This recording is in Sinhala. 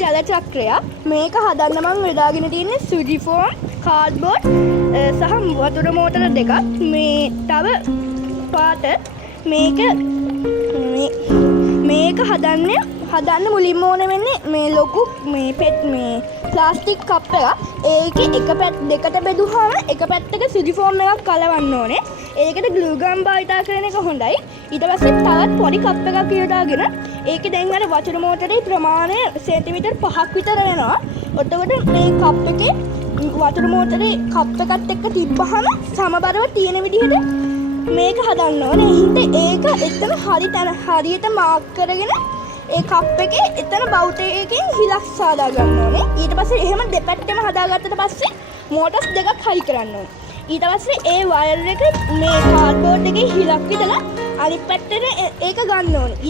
ජල චක්‍රයක්. මේක හදන්න මම යොදාගෙන තියෙන්නේ සුජි ෆෝම්, කාඩ්බෝඩ් සහ වතුර මෝටර දෙකක්. මේ තව පාට මේක හදන්න මුලින්ම ඕන වෙන්නේ මේ ලොකු මේ ප්ලාස්ටික් කප් එකක්. ඒකේ එක පැත්ත දෙකට බෙදුවාම එක පැත්තක සුජි ෆෝම් එකක් කලවන්න ඕනේ. ඒකට ග්ලූ ගම් භාවිතා කරන එක හොඳයි. ඊට පස්සේ තවත් පොඩි කප් එකක් යොදාගෙන ඒකේ දැන් අර වතුර මෝටරේ ප්‍රමාණය සෙන්ටිමීටර් 5ක් විතර වෙනවා. එතකොට මේ කප් එකේ වතුර මෝටරේ කප් එකත් එක්ක තිබ්බහම සමබරව තියෙන විදිහට මේක හදන්න ඕනේ. ඒක එතන හරියට මාක් කරගෙන ඒ කප් එකේ එතන බෞතයකින් හිලක් සාදා ගන්න ඕනේ. ඊට පස්සේ එහෙම දෙපැත්තෙම හදාගත්තට පස්සේ මෝටර්ස් දෙකක් හයි කරන්න ඕනේ. ඊට පස්සේ ඒ වයර් එක මේ කාඩ්බෝඩ් එකේ හිලක් විදලා අනිත් පැත්තට ඒක ගන්න ඕනේ.